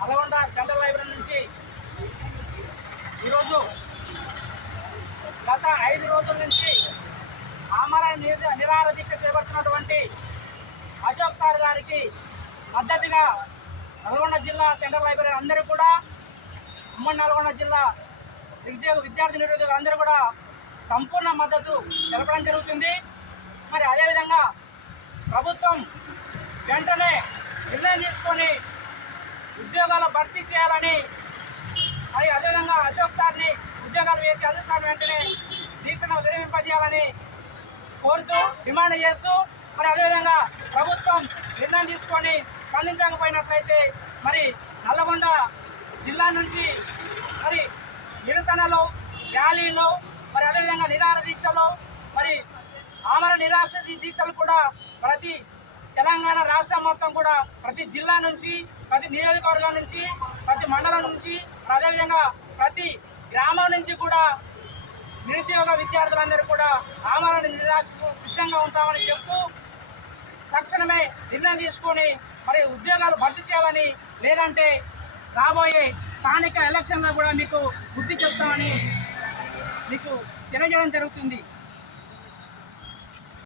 Nalgonda central library నుంచి ఈరోజు గత ఐదు రోజుల నుంచి ఆమర నిరాహార దీక్ష చేపడుతున్నటువంటి అశోక్ సార్ గారికి మద్దతుగా నల్గొండ జిల్లా సెంట్రల్ లైబ్రరీ అందరూ కూడా ఉమ్మడి నల్గొండ జిల్లా నిరుద్యోగ విద్యార్థి నిరుద్యోగులు అందరూ కూడా సంపూర్ణ మద్దతు తెలపడం జరుగుతుంది. మరి అదేవిధంగా ప్రభుత్వం వెంటనే నిర్ణయం తీసుకొని ఉద్యోగాల భర్తీ చేయాలని మరి అదేవిధంగా అశోక్ సార్ని ఉద్యోగాలు వేసి అశోక్ సార్ వెంటనే దీక్షను విరమింపజేయాలని కోరుతూ డిమాండ్ చేస్తూ మరి అదేవిధంగా ప్రభుత్వం నిర్ణయం తీసుకొని స్పందించకపోయినట్లయితే మరి నల్లగొండ జిల్లా నుంచి నిరసనలు ర్యాలీలో మరి అదేవిధంగా నిరాహార దీక్షలో మరి ఆమర నిరాక్ష దీక్షలు కూడా ప్రతి తెలంగాణ రాష్ట్రం మొత్తం కూడా ప్రతి జిల్లా నుంచి ప్రతి నియోజకవర్గం నుంచి ప్రతి మండలం నుంచి అదేవిధంగా ప్రతి గ్రామం నుంచి కూడా నిరుద్యోగ విద్యార్థులందరూ కూడా ఆమరణ నిరాశకు సిద్ధంగా ఉంటామని చెప్తూ తక్షణమే నిర్ణయం తీసుకొని మరి ఉద్యోగాలు భర్తీ చేయాలని లేదంటే రాబోయే స్థానిక ఎలక్షన్లో కూడా మీకు బుద్ధి చెప్తామని మీకు తెలియజేయడం జరుగుతుంది.